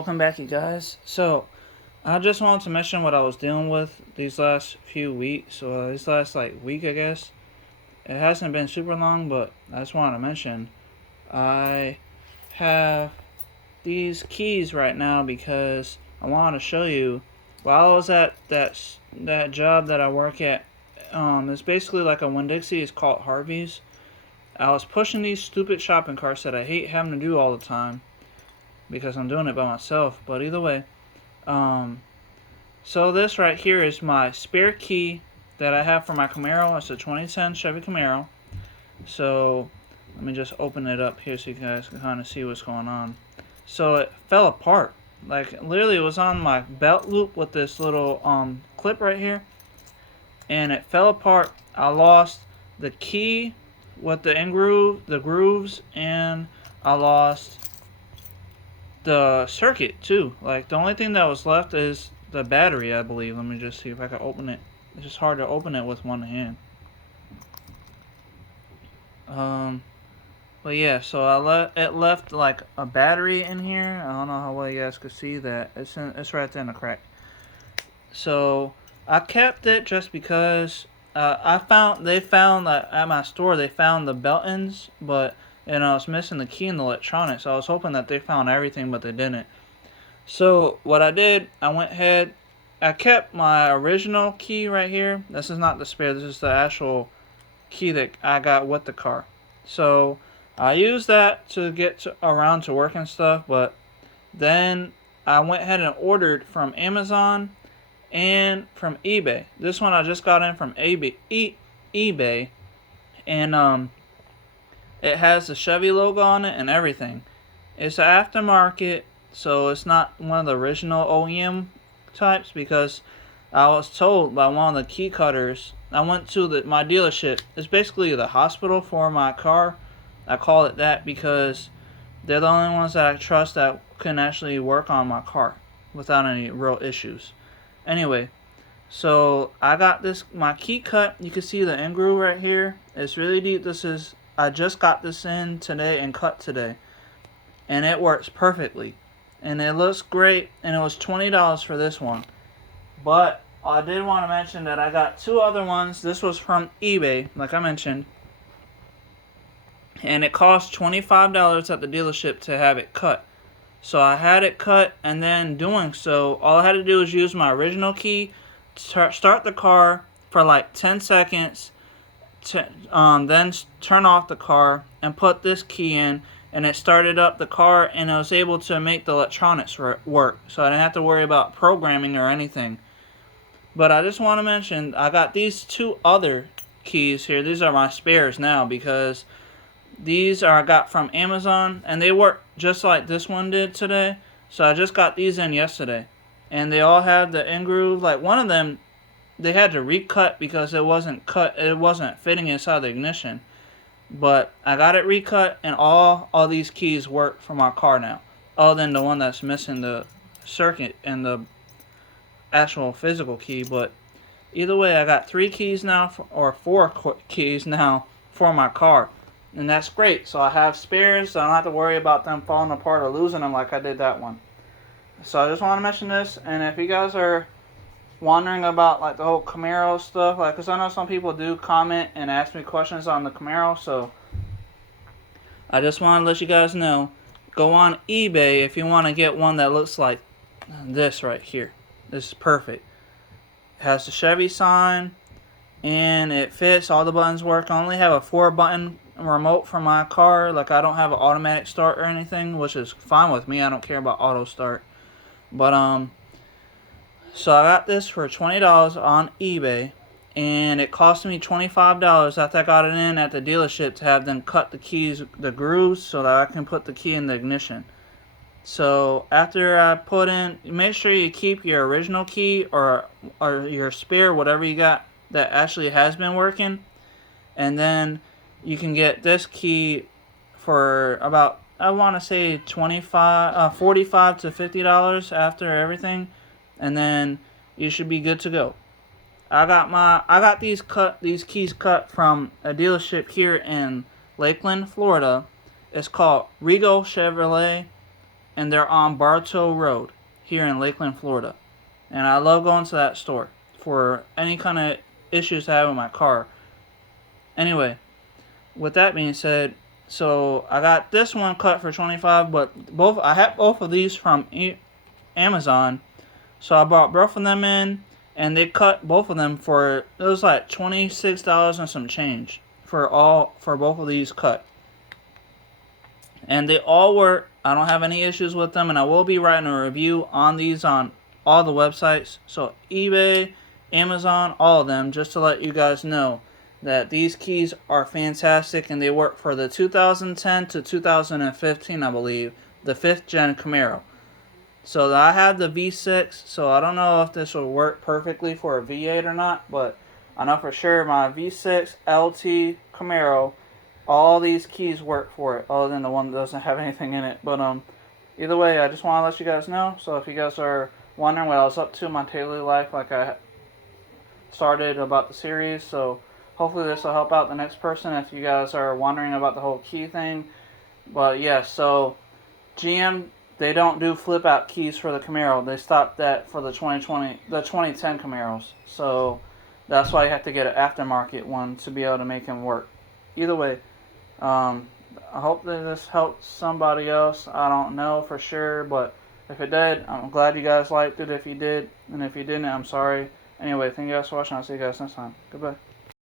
Welcome back, you guys. So, I just wanted to mention what I was dealing with these last few weeks, or this last week, I guess. It hasn't been super long, but I just wanted to mention I have these keys right now because I wanted to show you. While I was at that job that I work at, it's basically like a Winn-Dixie. It's called Harvey's. I was pushing these stupid shopping carts that I hate having to do all the time because I'm doing it by myself. But either way, um, so this right here is my spare key that I have for my Camaro. It's a 2010 Chevy Camaro. So let me just open it up here so you guys can kind of see what's going on. So it fell apart. Like literally, it was on my belt loop with this little clip right here, and it fell apart. I lost the key with the grooves, and I lost the circuit too. Like the only thing that was left is the battery, I believe. Let me just see if I can open it. It's just hard to open it with one hand. Um, but yeah, so it left like a battery in here. I don't know how well you guys could see that. It's right there in the crack. So I kept it just because they found that at my store they found the belt ends, but I was missing the key and the electronics. So I was hoping that they found everything, but they didn't. So what I did, I went ahead, I kept my original key right here. This is not the spare, this is the actual key that I got with the car. So I used that to get around to work and stuff, but then I went ahead and ordered from Amazon and from eBay. This one I just got in from eBay, and it has the Chevy logo on it and everything. It's an aftermarket, so it's not one of the original OEM types, because I was told by one of the key cutters. I went to my dealership. It's basically the hospital for my car. I call it that because they're the only ones that I trust that can actually work on my car without any real issues. Anyway, so I got my key cut. You can see the end groove right here. It's really deep. I just got this in today and cut today, and it works perfectly, and it looks great. And it was $20 for this one. But I did want to mention that I got two other ones. This was from eBay, like I mentioned, and it cost $25 at the dealership to have it cut. So I had it cut, and then doing so, all I had to do was use my original key, start the car for like 10 seconds, then turn off the car and put this key in, and it started up the car, and I was able to make the electronics work. So I didn't have to worry about programming or anything. But I just want to mention, I got these two other keys here. These are my spares now, because I got from Amazon, and they work just like this one did today. So I just got these in yesterday, and they all have the end groove. Like one of them, they had to recut because it wasn't fitting inside the ignition. But I got it recut, and all these keys work for my car now, other than the one that's missing the circuit and the actual physical key. But either way, I got 3 keys now, or 4 keys now for my car, and that's great. So I have spares, so I don't have to worry about them falling apart or losing them like I did that one. So I just want to mention this, and if you guys are wondering about like the whole Camaro stuff, like, because I know some people do comment and ask me questions on the Camaro, so I just want to let you guys know, go on eBay if you want to get one that looks like this right here. This is perfect. It has the Chevy sign, and it fits. All the buttons work. I only have a 4-button remote for my car. Like, I don't have an automatic start or anything, which is fine with me. I don't care about auto start. But so I got this for $20 on eBay, and it cost me $25 after I got it in at the dealership to have them cut the grooves, so that I can put the key in the ignition. So after I put in, make sure you keep your original key or your spare, whatever you got that actually has been working, and then you can get this key for about, I want to say $45 to $50 after everything, and then you should be good to go. I got these keys cut from a dealership here in Lakeland, Florida. It's called Regal Chevrolet. and they're on Bartow Road here in Lakeland, Florida. And I love going to that store for any kind of issues I have with my car. Anyway, with that being said, so I got this one cut for $25, but I had both of these from Amazon. So I brought both of them in, and they cut both of them for, it was like $26 and some change for both of these cut. And they all work. I don't have any issues with them, and I will be writing a review on these on all the websites. So eBay, Amazon, all of them, just to let you guys know that these keys are fantastic, and they work for the 2010 to 2015, I believe, the 5th gen Camaro. So I have the V6, so I don't know if this will work perfectly for a V8 or not, but I know for sure my V6 LT Camaro, all these keys work for it, other than the one that doesn't have anything in it. But either way, I just want to let you guys know. So if you guys are wondering what I was up to in my daily life, like I started about the series, so hopefully this will help out the next person if you guys are wondering about the whole key thing. But yeah, so GM, they don't do flip out keys for the Camaro. They stopped that for the 2010 Camaros. So that's why you have to get an aftermarket one to be able to make them work. Either way, I hope that this helped somebody else. I don't know for sure, but if it did, I'm glad you guys liked it if you did. And if you didn't, I'm sorry. Anyway, thank you guys for watching. I'll see you guys next time. Goodbye.